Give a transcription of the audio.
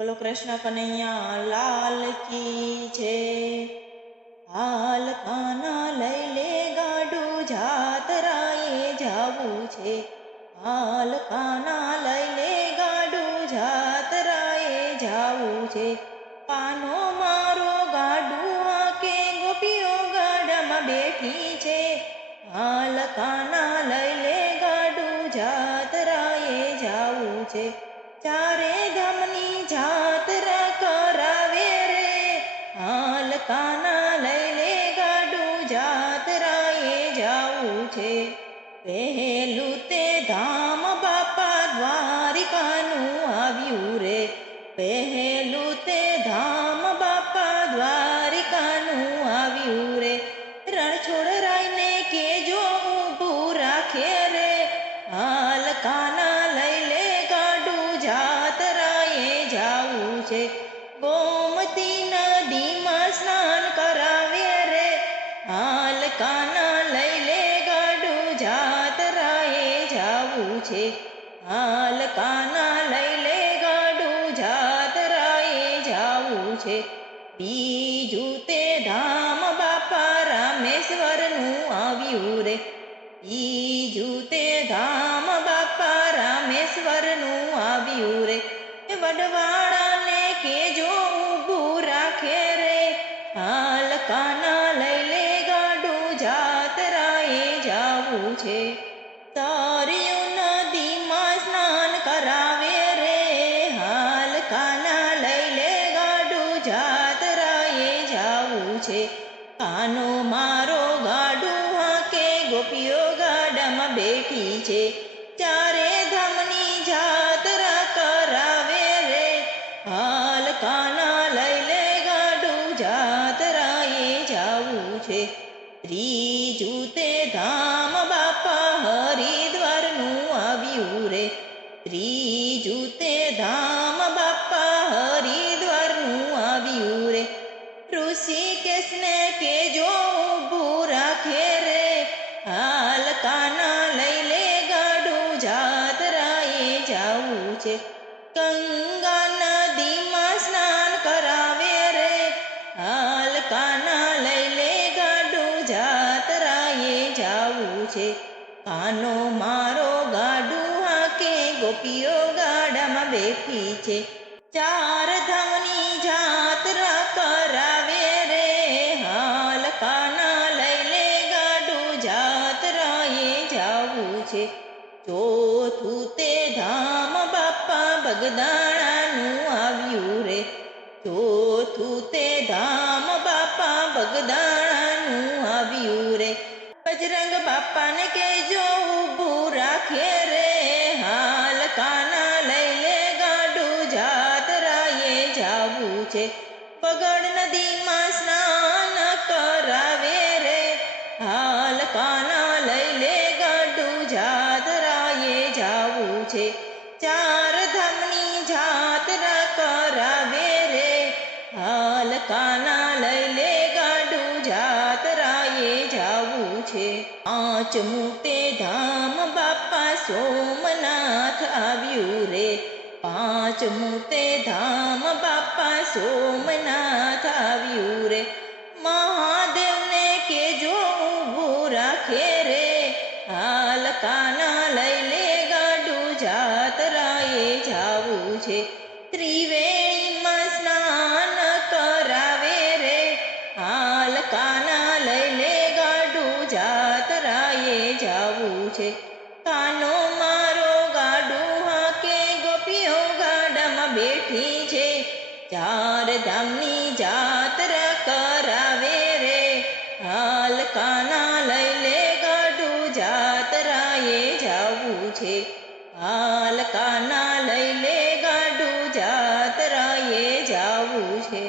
બોલો કૃષ્ણ કનૈયા લાલ કી છે। હાલ કાના લઈ લે ગાડું જાતરાએ જાવું છે। હાલ કાના લઈ લે ગાડું જાતરાએ જાવું છે। કાનો મારો ગાડું હાકે ગોપીઓ ગાડામાં બેઠી છે। હાલ કાના લઈ લે ગાડું જાતરાએ જાવું છે। ચારે ધામની જાતરા કરાવે રે। હાલ કાના લઈ લે ગાડું જાતરાએ જાવું છે। પહેલું તે ધામ બાપા દ્વારિકાનું આવ્યું રે। પહેલું તે ધામ બાપા દ્વારિકાનું આવ્યું રે। રણછોડરાયને કેજો ઊભું રાખે રે। હાલ કાના લઈ લે ગાડું જાતરાએ જાવું છે। ગોમતી નદીમાં સ્નાન કરાવે રે। હાલ કાના લઈ લે ગાડું જાતરાએ જાવું છે। હાલ કાના લઈ લે ગાડું જાતરાએ જાવું છે। બીજું તે ધામ બાપા રામેશ્વરનું આવ્યું રે। બીજું તે ધામ બાપા રામેશ્વરનું આવ્યું રે। વડવાળાને કેજો ઊભું રાખે રે। હાલ કાના લઈ લે ગાડું જાતરાએ જાવું છે। તારિયું નદીમાં સ્નાન કરાવે રે। હાલ કાના લઈ લે ગાડું જાતરાએ જાવું છે। કાનો મારો ગાડું હાકે ગોપીઓ ગાડામાં બેઠી છે। ચારે ધામની જાતરા કરાવે રે। હાલ કાના લઈ લે ગાડું જાતરાએ જાવું છે। ત્રીજું તે ધામ બાપા હરિદ્વારનું આવ્યું રે। ત્રીજું તે ધામ બાપા હરિદ્વારનું આવ્યું રે। ઋષિકેશને કેજો ઊભું રાખે રે। હાલ કાના લઈ લે ગાડું જાતરાએ જાવું છે। ગંગા નદીમાં સ્નાન કરાવે રે। હાલ કાના લઈ લે ગાડું જાતરાએ જાવું છે। કાનો મારો ગાડું હાકે ગોપીઓ ગાડામાં બેઠી છે। ચાર ધામની જાતરા કરાવે રે। હાલ કાના લઈ લે ગાડું જાતરાએ જાવું છે। ચોથું તે ધામ બાપા બગદાણાનું આવ્યું રે। ચોથું તે ધામ બાપા બગદાણાનું આવ્યું રે। બજરંગ બાપાને કેજો ઊભું રાખે રે। હાલ કાના લઈ લે ગાડું જાતરાએ જાવું છે। પગડ નદીમાં સ્નાન કરાવે રે। હાલ કાના લઈ લે ગાડું જાતરાએ જાવું છે। ચાર ધામની જાતરા કરાવે રે। હાલ કાના લઈ લે ગાડું જાતરાએ જાવું છે। પાંચમું તે ધામ બાપા સોમનાથ આવ્યું રે। પાંચમું તે ધામ બાપા સોમનાથ આવ્યું રે। મહાદેવને કેજો ઊભું રાખે રે। હાલ કાના લઈ લે ગાડું જાતરાએ જાવું છે। ત્રિવેણીમાં સ્નાન કરાવે રે। હાલ કાના લઈ લે ગાડું જાતરાએ જાવું છે। કાનો મારો ગાડું હાકે ગોપીઓ ગાડામાં બેઠી છે। ચાર ધામની જાતરા કરાવે રે। હાલ કાના લઈ લે ગાડું જાતરાએ જાવું છે। હાલ કાના લઈ લે ગાડું જાતરાએ જાવું છે।